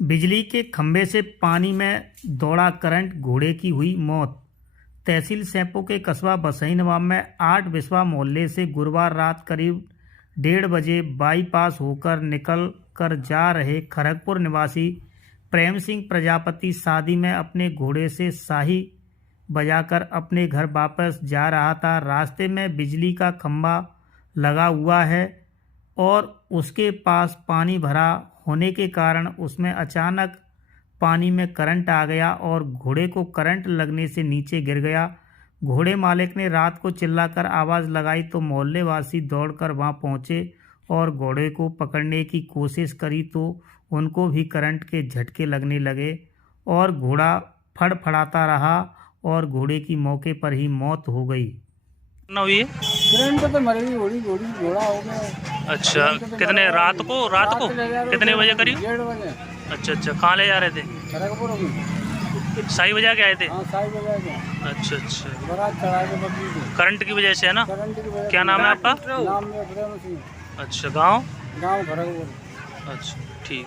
बिजली के खंभे से पानी में दौड़ा करंट, घोड़े की हुई मौत। तहसील सैंपौ के कस्बा बसईनवाब में 8 बिस्वा मोहल्ले से गुरुवार रात करीब 1:30 बजे बाईपास होकर निकल कर जा रहे खड़गपुर निवासी प्रेम सिंह प्रजापति शादी में अपने घोड़े से शाही बजाकर अपने घर वापस जा रहा था। रास्ते में बिजली का खंभा लगा हुआ है और उसके पास पानी भरा होने के कारण उसमें अचानक पानी में करंट आ गया और घोड़े को करंट लगने से नीचे गिर गया। घोड़े मालिक ने रात को चिल्लाकर आवाज़ लगाई तो मोहल्ले वासी दौड़कर वहां पहुंचे और घोड़े को पकड़ने की कोशिश करी तो उनको भी करंट के झटके लगने लगे और घोड़ा फड़फड़ाता रहा और घोड़े की मौके पर ही मौत हो गई। ना हुई है? करंट तो मरी घोड़ी घोड़ा हो गया। अच्छा, कितने रात को कितने बजे करीब? 1:30 बजे। अच्छा, कहाँ ले जा रहे थे? खड़गपुर में शाही बजा के आए थे? हाँ, साई बजा के। अच्छा, बारात चढ़ा के बकरी को। करंट की वजह से है ना? करंट की वजह। क्या नाम है आपका? नाम है प्रेम सिंह। अच्छा, गाँव? गाँव खड़गपुर। अच्छा, ठीक।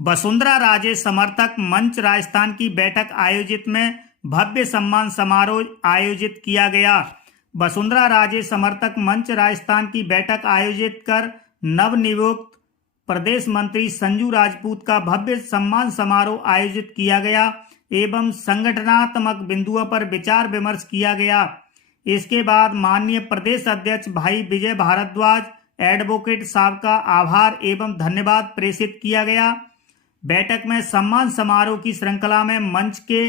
वसुंधरा राजे समर्थक मंच राजस्थान की बैठक आयोजित में भव्य सम्मान समारोह आयोजित किया गया। वसुंधरा राजे समर्थक मंच राजस्थान की बैठक आयोजित कर नवनियुक्त प्रदेश मंत्री संजू राजपूत का भव्य सम्मान समारोह आयोजित किया गया एवं संगठनात्मक बिंदुओं पर विचार विमर्श किया गया। इसके बाद माननीय प्रदेश अध्यक्ष भाई विजय भारद्वाज एडवोकेट साहब का आभार एवं धन्यवाद प्रेषित किया गया। बैठक में सम्मान समारोह की श्रृंखला में मंच के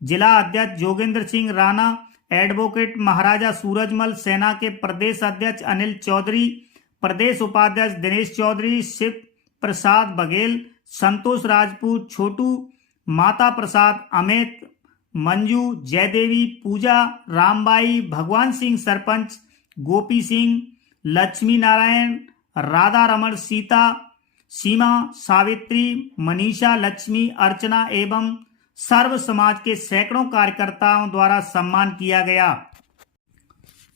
जिला अध्यक्ष जोगेंद्र सिंह राणा, एडवोकेट महाराजा सूरजमल, सेना के प्रदेश अध्यक्ष अनिल चौधरी, प्रदेश उपाध्यक्ष दिनेश चौधरी, शिव प्रसाद बघेल, संतोष राजपूत, छोटू, माता प्रसाद, अमित, मंजू, जयदेवी, पूजा, रामबाई, भगवान सिंह सरपंच, गोपी सिंह, लक्ष्मी नारायण, राधा रमण, सीता, सीमा, सावित्री, मनीषा, लक्ष्मी, अर्चना एवं सर्व समाज के सैकड़ों कार्यकर्ताओं द्वारा सम्मान किया गया।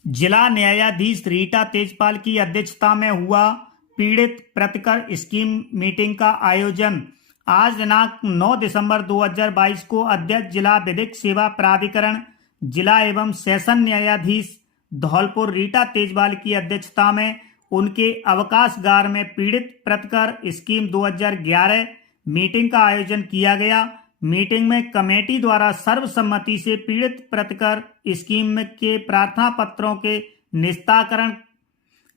जिला न्यायाधीश रीटा तेजपाल की अध्यक्षता में हुआ पीड़ित प्रतिकर स्कीम मीटिंग का आयोजन आज दिनांक 9 दिसंबर 2022 को अध्यक्ष जिला विधिक सेवा प्राधिकरण जिला एवं सेशन न्यायाधीश धौलपुर रीटा तेजपाल की अध्यक्षता में उनके अवकाशगार में पीड़ित प्रतिकर स्कीम 2011 मीटिंग का आयोजन किया गया। मीटिंग में कमेटी द्वारा सर्वसम्मति से पीड़ित प्रतिकर स्कीम के प्रार्थना पत्रों के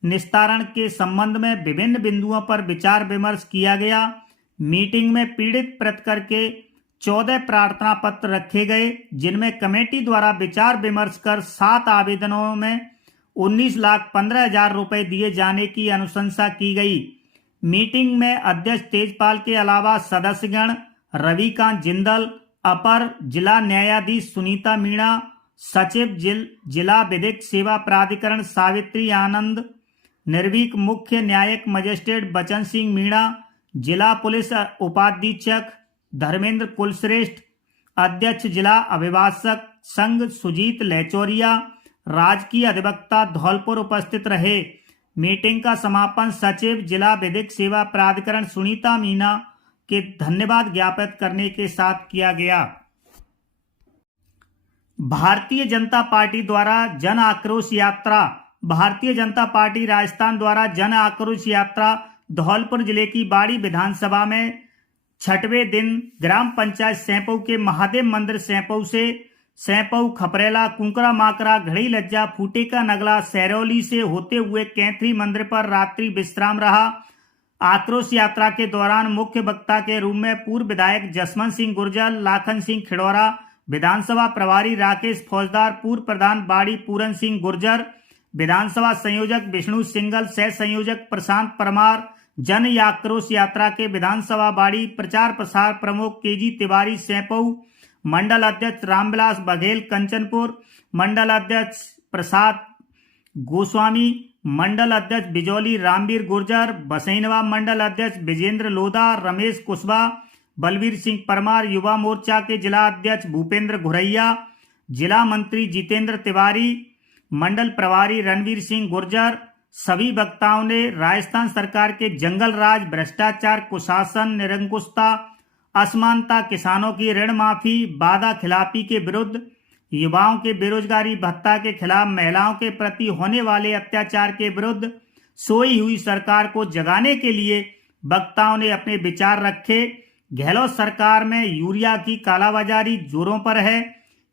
निस्तारण के संबंध में विभिन्न बिंदुओं पर विचार विमर्श किया गया। मीटिंग में पीड़ित प्रतिकर के 14 प्रार्थना पत्र रखे गए, जिनमें कमेटी द्वारा विचार विमर्श कर 7 आवेदनों में 19,15,000 रुपए दिए जाने की अनुशंसा की गई। मीटिंग में अध्यक्ष तेजपाल के अलावा सदस्यगण रविकांत जिंदल, अपर जिला न्यायाधीश सुनीता मीणा, सचिव जिला विधिक सेवा प्राधिकरण सावित्री आनंद, निर्भीक मुख्य न्यायिक मजिस्ट्रेट बचन सिंह मीणा, जिला पुलिस उपाधीक्षक धर्मेंद्र कुलश्रेष्ठ, अध्यक्ष जिला अभिभाषक संघ सुजीत लहचौरिया, राजकीय अधिवक्ता धौलपुर उपस्थित रहे। मीटिंग का समापन सचिव जिला विधिक सेवा प्राधिकरण सुनीता मीणा के धन्यवाद ज्ञापित करने के साथ किया गया। भारतीय जनता पार्टी द्वारा जन आक्रोश यात्रा। भारतीय जनता पार्टी राजस्थान द्वारा जन आक्रोश यात्रा धौलपुर जिले की बाड़ी विधानसभा में 6वें दिन ग्राम पंचायत सैंपौ के महादेव मंदिर सैंपौ से सैंपौ, खपरेला, कुंकरा माकरा, घड़ी लज्जा, फूटेका नगला, सहरौली से होते हुए कैथरी मंदिर पर रात्रि विश्राम रहा। आक्रोश यात्रा के दौरान मुख्य वक्ता के रूप में पूर्व विधायक जसवंत सिंह गुर्जर, लाखन सिंह खिड़ौरा, विधानसभा प्रभारी राकेश फौजदार, पूर्व प्रधान बाड़ी पूरन सिंह गुर्जर, विधानसभा संयोजक विष्णु सिंगल, सह संयोजक प्रशांत परमार, जन आक्रोश यात्रा के विधानसभा बाड़ी प्रचार प्रसार प्रमुख केजी तिवारी सैंपौ, मंडल अध्यक्ष रामविलास बघेल कंचनपुर, मंडल अध्यक्ष प्रसाद गोस्वामी, मंडल अध्यक्ष बिजौली रामवीर गुर्जर, बसईनवाब मंडल अध्यक्ष विजेंद्र लोधा, रमेश कुशवाहा, बलवीर सिंह परमार, युवा मोर्चा के जिला अध्यक्ष भूपेंद्र घुरैया, जिला मंत्री जितेंद्र तिवारी, मंडल प्रभारी रणवीर सिंह गुर्जर, सभी वक्ताओं ने राजस्थान सरकार के जंगल राज, भ्रष्टाचार, कुशासन, निरंकुशता, असमानता, किसानों की ऋण माफी, वादा खिलाफी के विरुद्ध, युवाओं के बेरोजगारी भत्ता के खिलाफ, महिलाओं के प्रति होने वाले अत्याचार के विरुद्ध सोई हुई सरकार को जगाने के लिए वक्ताओं ने अपने विचार रखे। गहलोत सरकार में यूरिया की कालाबाजारी जोरों पर है,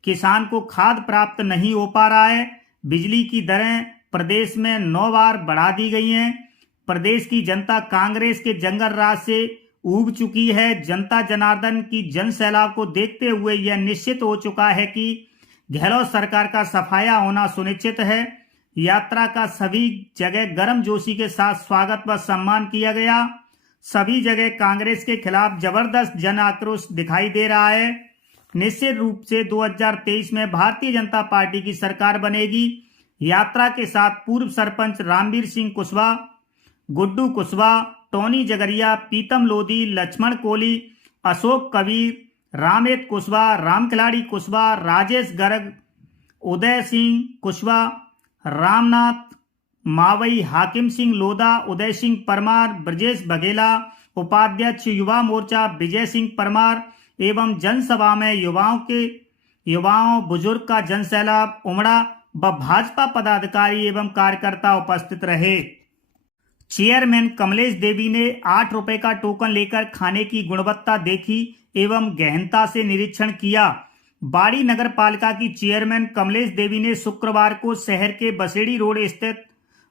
किसान को खाद प्राप्त नहीं हो पा रहा है, बिजली की दरें प्रदेश में 9 बार बढ़ा दी गई हैं, प्रदेश की जनता कांग्रेस के जंगल राज से ऊब चुकी है। जनता जनार्दन की जन सैलाब को देखते हुए यह निश्चित हो चुका है कि गहलोत सरकार का सफाया होना सुनिश्चित है। यात्रा का सभी जगह गर्मजोशी के साथ स्वागत व सम्मान किया गया। सभी जगह कांग्रेस के खिलाफ जबरदस्त जन आक्रोश दिखाई दे रहा है। निश्चित रूप से 2023 में भारतीय जनता पार्टी की सरकार बनेगी। यात्रा के साथ पूर्व सरपंच रामवीर सिंह कुशवाहा, गुड्डू कुशवाहा, टोनी जगरिया, पीतम लोधी, लक्ष्मण कोहली, अशोक कबीर, रामेत कुशवाहा, रामखिलाड़ी कुशवाहा, राजेश गर्ग, उदय सिंह कुशवाहा, रामनाथ मावई, हाकिम सिंह लोधा, उदय सिंह परमार, ब्रजेश बघेला, उपाध्यक्ष युवा मोर्चा विजय सिंह परमार एवं जनसभा में युवाओं बुजुर्ग का जनसैलाब उमड़ा व भाजपा पदाधिकारी एवं कार्यकर्ता उपस्थित रहे। चेयरमैन कमलेश देवी ने 8 रुपए का टोकन लेकर खाने की गुणवत्ता देखी एवं गहनता से निरीक्षण किया। बाड़ी नगर पालिका की चेयरमैन कमलेश देवी ने शुक्रवार को शहर के बसेड़ी रोड स्थित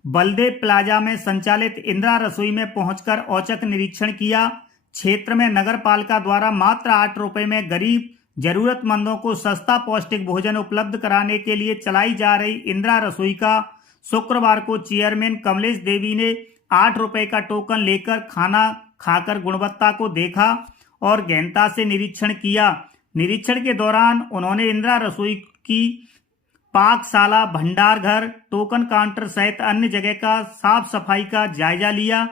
बलदेव प्लाजा में संचालित इंदिरा रसोई में पहुंचकर औचक निरीक्षण किया। क्षेत्र में नगर पालिका द्वारा मात्र 8 रुपए में गरीब जरूरतमंदों को सस्ता पौष्टिक भोजन उपलब्ध कराने के लिए चलाई जा रही इंदिरा रसोई का शुक्रवार को चेयरमैन कमलेश देवी ने 8 रुपए का टोकन लेकर खाना खाकर गुणवत्ता को देखा और गहनता से निरीक्षण किया। निरीक्षण के दौरान उन्होंने इंदिरा रसोई की पाकशाला, भंडार घर, टोकन काउंटर सहित अन्य जगह का साफ सफाई का जायजा लिया।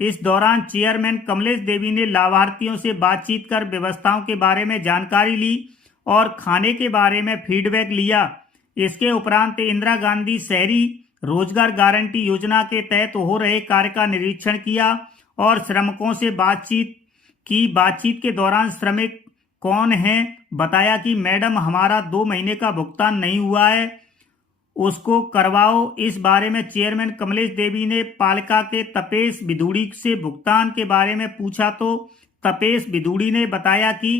इस दौरान चेयरमैन कमलेश देवी ने लाभार्थियों से बातचीत कर व्यवस्थाओं के बारे में जानकारी ली और खाने के बारे में फीडबैक लिया। इसके उपरांत इंदिरा गांधी शहरी रोजगार गारंटी योजना के तहत हो रहे कार्य का निरीक्षण किया और श्रमिकों से बातचीत की। बातचीत के दौरान श्रमिक कौन हैं बताया कि मैडम हमारा 2 महीने का भुगतान नहीं हुआ है, उसको करवाओ। इस बारे में चेयरमैन कमलेश देवी ने पालिका के तपेश बिधूड़ी से भुगतान के बारे में पूछा तो तपेश बिधूड़ी ने बताया कि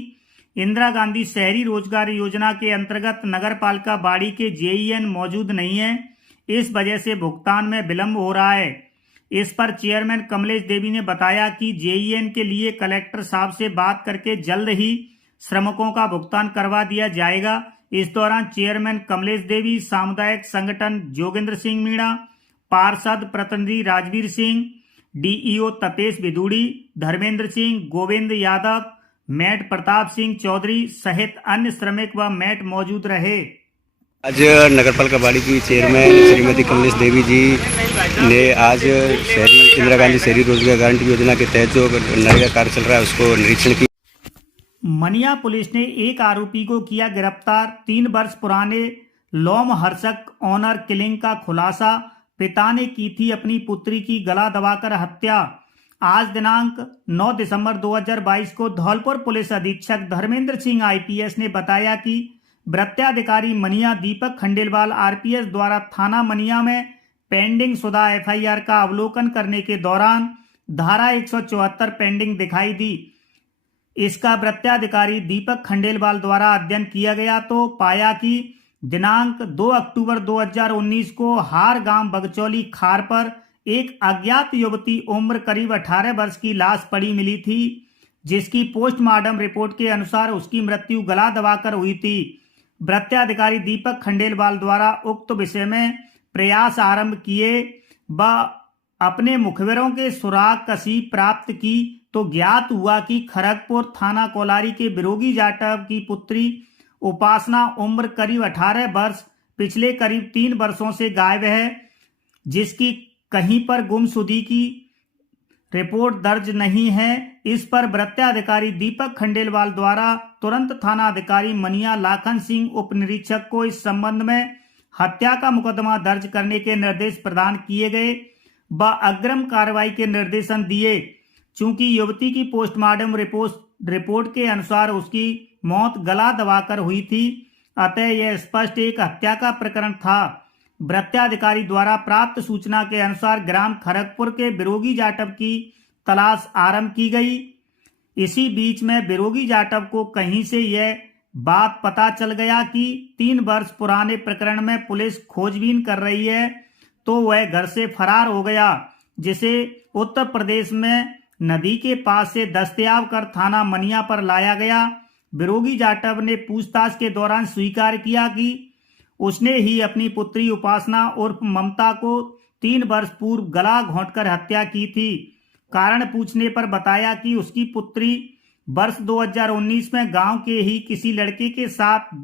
इंदिरा गांधी शहरी रोजगार योजना के अंतर्गत नगर पालिका बाड़ी के जेईएन मौजूद नहीं है, इस वजह से भुगतान में विलंब हो रहा है। इस पर चेयरमैन कमलेश देवी ने बताया कि जेईएन के लिए कलेक्टर साहब से बात करके जल्द ही श्रमिकों का भुगतान करवा दिया जाएगा। इस दौरान चेयरमैन कमलेश देवी, सामुदायिक संगठन जोगेंद्र सिंह मीणा, पार्षद प्रतिनिधि राजवीर सिंह, डीईओ तपेश बिधूड़ी, धर्मेंद्र सिंह, गोविंद यादव, मैट प्रताप सिंह चौधरी सहित अन्य श्रमिक व मैट मौजूद रहे। आज नगरपालिका बाड़ी की चेयरमैन श्रीमती कमलेश देवी जी ने आज इंदिरा गांधी शहरी रोजगार गारंटी योजना के तहत जो नरेगा कार्य चल रहा है उसको निरीक्षण किया। मनिया पुलिस ने एक आरोपी को किया गिरफ्तार। 3 वर्ष पुराने लोमहर्षक ऑनर किलिंग का खुलासा। पिता ने की थी अपनी पुत्री की गला दबाकर हत्या। आज दिनांक 9 दिसंबर 2022 को धौलपुर पुलिस अधीक्षक धर्मेंद्र सिंह आईपीएस ने बताया कि वृत्ताधिकारी मनिया दीपक खंडेलवाल आरपीएस द्वारा थाना मनिया में पेंडिंग शुदा एफआईआर का अवलोकन करने के दौरान धारा 174 पेंडिंग दिखाई दी। इसका वृत्ताधिकारी दीपक खंडेलवाल द्वारा अध्ययन किया गया तो पाया कि दिनांक 2 अक्टूबर 2019 को हार गांव बगचौली खार पर एक अज्ञात युवती उम्र करीब 18 वर्ष की लाश पड़ी मिली थी, जिसकी पोस्टमार्टम रिपोर्ट के अनुसार उसकी मृत्यु गला दबाकर हुई थी। वृत्ताधिकारी दीपक खंडेलवाल द्वारा उक्त विषय में प्रयास आरंभ किए व अपने मुखबिरों के सुराग कसी प्राप्त की तो ज्ञात हुआ कि खड़गपुर थाना कोलारी के बिरोगी जाटव की पुत्री उपासना उम्र करीब 18 वर्ष पिछले करीब 3 वर्षों से गायब है, जिसकी कहीं पर गुमशुदगी की रिपोर्ट दर्ज नहीं है। इस पर वृत्ताधिकारी दीपक खंडेलवाल द्वारा तुरंत थाना अधिकारी मनिया लाखन सिंह उप निरीक्षक को इस संबंध में हत्या का मुकदमा दर्ज करने के निर्देश प्रदान किए गए व अग्रिम कार्रवाई के निर्देशन दिए। चूंकि युवती की पोस्टमार्टम रिपोर्ट के अनुसार उसकी मौत गला दबाकर हुई थी, अतः यह स्पष्ट एक हत्या का प्रकरण था। वृत्ताधिकारी द्वारा प्राप्त सूचना के अनुसार ग्राम खड़गपुर के बिरोगी जाटव की तलाश आरंभ की गई। इसी बीच में बिरोगी जाटव को कहीं से यह बात पता चल गया कि 3 वर्ष पुराने प्रकरण में पुलिस खोजबीन कर रही है, तो वह घर से फरार हो गया, जिसे उत्तर प्रदेश में नदी के पास से दस्तयाब कर थाना मनिया पर लाया गया। बिरोगी जाटव ने पूछताछ के दौरान स्वीकार किया कि उसने ही अपनी पुत्री उपासना उर्फ ममता को 3 वर्ष पूर्व गला घोंटकर हत्या की थी। कारण पूछने पर बताया कि उसकी पुत्री वर्ष 2019 में गांव के ही किसी लड़के के साथ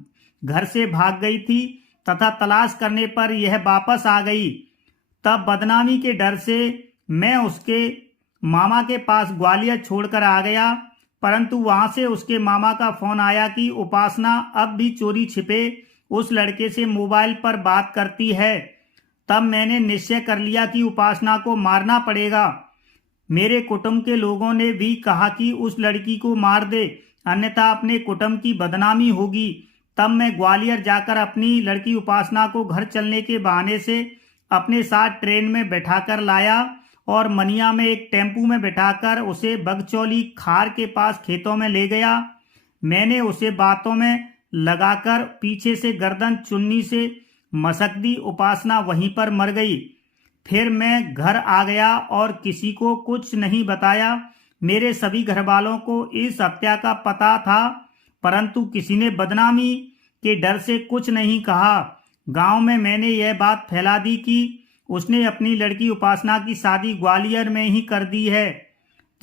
घर से भाग गई थी तथा तलाश करने पर यह वापस आ गई। तब बदनामी के डर से मैं उसके मामा के पास ग्वालियर छोड़कर आ गया, परंतु वहां से उसके मामा का फोन आया कि उपासना अब भी चोरी छिपे उस लड़के से मोबाइल पर बात करती है। तब मैंने निश्चय कर लिया कि उपासना को मारना पड़ेगा। मेरे कुटुंब के लोगों ने भी कहा कि उस लड़की को मार दे, अन्यथा अपने कुटुंब की बदनामी होगी। तब मैं ग्वालियर जाकर अपनी लड़की उपासना को घर चलने के बहाने से अपने साथ ट्रेन में बैठाकर लाया और मनिया में एक टेम्पू में बैठाकर उसे बगचौली खार के पास खेतों में ले गया। मैंने उसे बातों में लगाकर पीछे से गर्दन चुन्नी से मसक दी। उपासना वहीं पर मर गई। फिर मैं घर आ गया और किसी को कुछ नहीं बताया। मेरे सभी घरवालों को इस हत्या का पता था, परंतु किसी ने बदनामी के डर से कुछ नहीं कहा। गांव में मैंने यह बात फैला दी कि उसने अपनी लड़की उपासना की शादी ग्वालियर में ही कर दी है।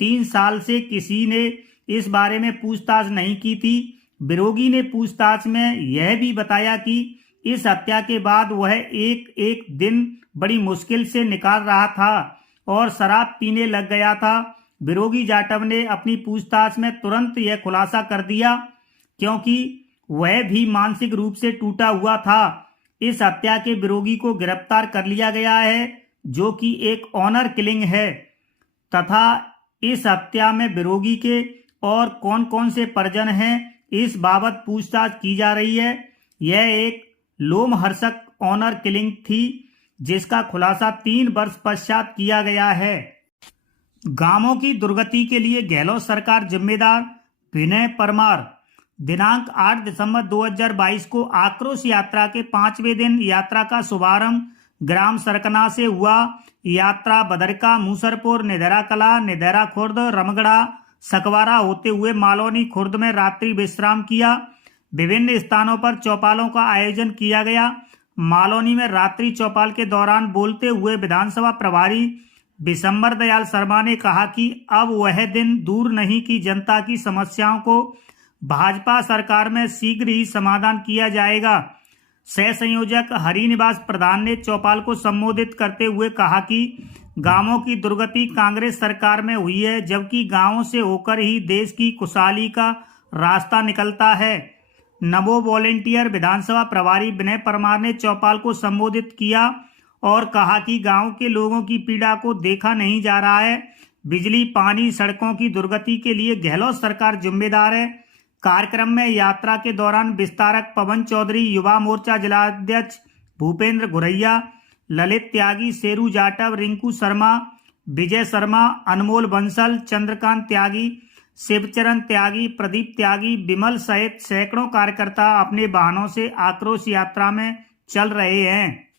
3 साल से किसी ने इस बारे में पूछताछ नहीं की थी। बिरोगी ने पूछताछ में यह भी बताया कि इस हत्या के बाद वह एक दिन बड़ी मुश्किल से निकाल रहा था और शराब पीने लग गया था। बिरोगी जाटव ने अपनी पूछताछ में तुरंत यह खुलासा कर दिया, क्योंकि वह भी मानसिक रूप से टूटा हुआ था। इस हत्या के बिरोगी को गिरफ्तार कर लिया गया है, जो कि एक ऑनर किलिंग है, तथा इस हत्या में बिरोगी के और कौन कौन से परिजन हैं, इस बाबत पूछताछ की जा रही है। यह एक लोमहर्षक ऑनर किलिंग थी, जिसका खुलासा 3 वर्ष पश्चात किया गया है। गांवों की दुर्गति के लिए गहलोत सरकार जिम्मेदार, विनय परमार। दिनांक 8 दिसंबर 2022 को आक्रोश यात्रा के 5वें दिन यात्रा का शुभारंभ ग्राम सरकना से हुआ। यात्रा बदरका, मूसरपुर, निधरा कला, निधरा खुर्द, रमगढ़ा, सकवारा होते हुए मालौनी खुर्द में रात्रि विश्राम किया। विभिन्न स्थानों पर चौपालों का आयोजन किया गया। मालौनी में रात्रि चौपाल के दौरान बोलते हुए विधानसभा प्रभारी बिशंबर दयाल शर्मा ने कहा कि अब वह दिन दूर नहीं कि जनता की समस्याओं को भाजपा सरकार में शीघ्र ही समाधान किया जाएगा। सह संयोजक हरिनिवास प्रधान ने चौपाल को संबोधित करते हुए कहा कि गांवों की दुर्गति कांग्रेस सरकार में हुई है, जबकि गांवों से होकर ही देश की खुशहाली का रास्ता निकलता है। नवो वॉलेंटियर विधानसभा प्रभारी विनय परमार ने चौपाल को संबोधित किया और कहा कि गांव के लोगों की पीड़ा को देखा नहीं जा रहा है। बिजली, पानी, सड़कों की दुर्गति के लिए गहलोत सरकार जिम्मेदार है। कार्यक्रम में यात्रा के दौरान विस्तारक पवन चौधरी, युवा मोर्चा जिलाध्यक्ष भूपेंद्र घुरैया, ललित त्यागी, शेरू जाटव, रिंकू शर्मा, विजय शर्मा, अनमोल बंसल, चंद्रकांत त्यागी, शिवचरण त्यागी, प्रदीप त्यागी, विमल सहित सैकड़ों कार्यकर्ता अपने वाहनों से आक्रोश यात्रा में चल रहे हैं।